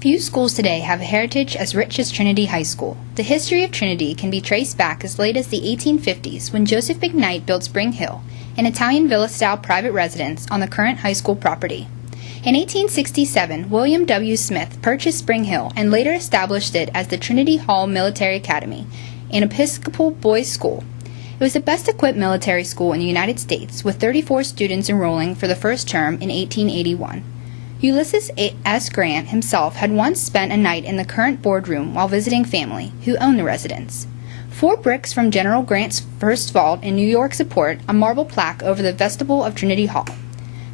Few schools today have a heritage as rich as Trinity High School. The history of Trinity can be traced back as late as the 1850s when Joseph McKnight built Spring Hill, an Italian villa-style private residence on the current high school property. In 1867, William W. Smith purchased Spring Hill and later established it as the Trinity Hall Military Academy, an Episcopal boys' school. It was the best-equipped military school in the United States, with 34 students enrolling for the first term in 1881. Ulysses S. Grant himself had once spent a night in the current boardroom while visiting family, who owned the residence. 4 bricks from General Grant's first vault in New York support a marble plaque over the vestibule of Trinity Hall.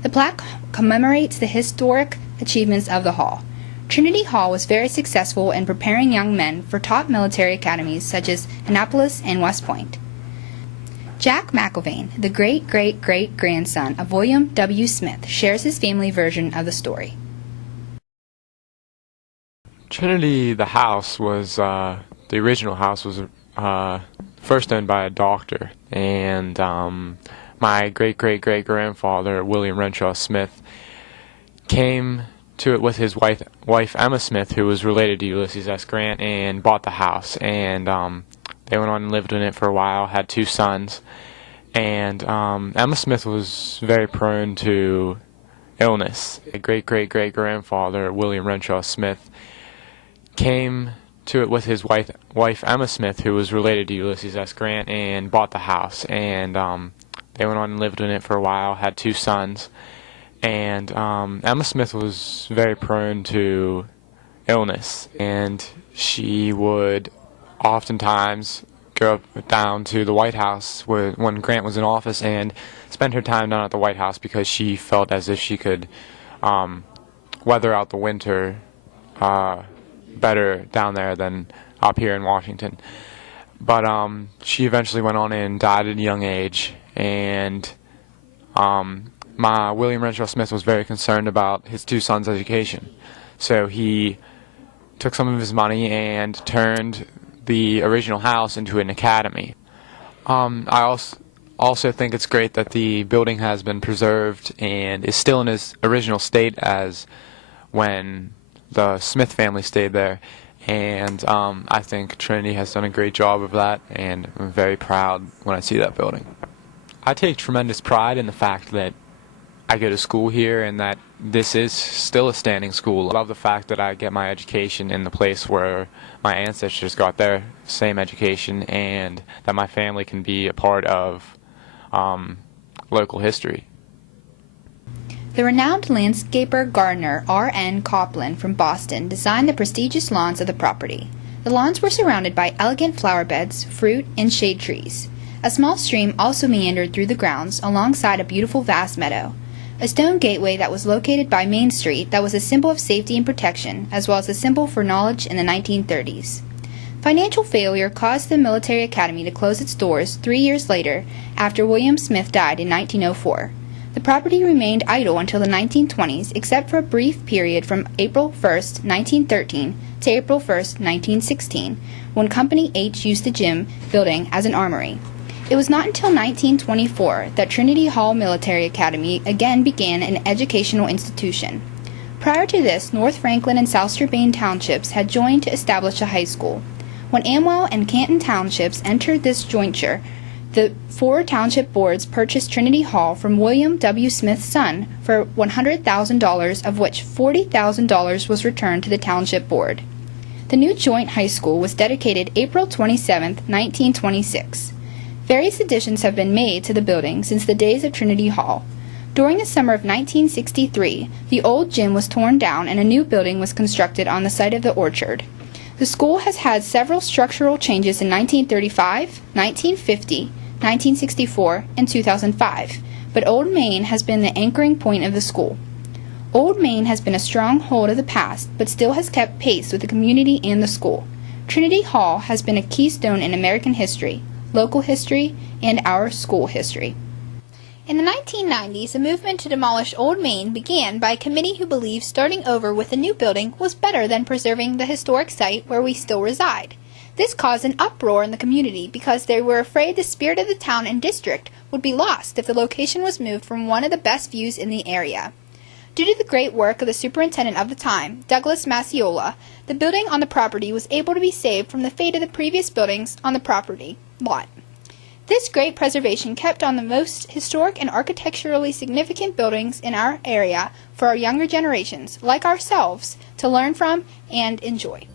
The plaque commemorates the historic achievements of the hall. Trinity Hall was very successful in preparing young men for top military academies such as Annapolis and West Point. Jack McIlvaine, the great-great-great-grandson of William W. Smith, shares his family version of the story. Trinity, the house was, the original house was first owned by a doctor, and my great-great-great-grandfather, William Renshaw Smith, came to it with his wife Emma Smith, who was related to Ulysses S. Grant, and bought the house, and they went on and lived in it for a while, had 2 sons, and Emma Smith was very prone to illness. My great-great-great-grandfather, William Renshaw Smith, came to it with his wife Emma Smith, who was related to Ulysses S. Grant, and bought the house, and they went on and lived in it for a while, had 2 sons, and Emma Smith was very prone to illness, and she would oftentimes go down to the White House when Grant was in office and spend her time down at the White House because she felt as if she could weather out the winter better down there than up here in Washington. But she eventually went on and died at a young age, and William Renshaw Smith was very concerned about his 2 sons' education. So he took some of his money and turned the original house into an academy. I also think it's great that the building has been preserved and is still in its original state as when the Smith family stayed there, and I think Trinity has done a great job of that, and I'm very proud when I see that building. I take tremendous pride in the fact that I go to school here and that this is still a standing school. I love the fact that I get my education in the place where my ancestors got their same education, and that my family can be a part of local history. The renowned landscaper gardener R.N. Copland from Boston designed the prestigious lawns of the property. The lawns were surrounded by elegant flower beds, fruit, and shade trees. A small stream also meandered through the grounds alongside a beautiful vast meadow. A stone gateway that was located by Main Street that was a symbol of safety and protection, as well as a symbol for knowledge in the 1930s. Financial failure caused the military academy to close its doors 3 years later after William Smith died in 1904. The property remained idle until the 1920s, except for a brief period from April 1, 1913 to April 1, 1916, when Company H used the gym building as an armory. It was not until 1924 that Trinity Hall Military Academy again began an educational institution. Prior to this, North Franklin and South Strabane townships had joined to establish a high school. When Amwell and Canton townships entered this jointure, the 4 township boards purchased Trinity Hall from William W. Smith's son for $100,000, of which $40,000 was returned to the township board. The new joint high school was dedicated April 27, 1926. Various additions have been made to the building since the days of Trinity Hall. During the summer of 1963, the old gym was torn down and a new building was constructed on the site of the orchard. The school has had several structural changes in 1935, 1950, 1964, and 2005, but Old Main has been the anchoring point of the school. Old Main has been a stronghold of the past, but still has kept pace with the community and the school. Trinity Hall has been a keystone in American history, local history, and our school history. In the 1990s, a movement to demolish Old Main began by a committee who believed starting over with a new building was better than preserving the historic site where we still reside. This caused an uproar in the community because they were afraid the spirit of the town and district would be lost if the location was moved from one of the best views in the area. Due to the great work of the superintendent of the time, Douglas Massiola, the building on the property was able to be saved from the fate of the previous buildings on the property lot. This great preservation kept on the most historic and architecturally significant buildings in our area for our younger generations, like ourselves, to learn from and enjoy.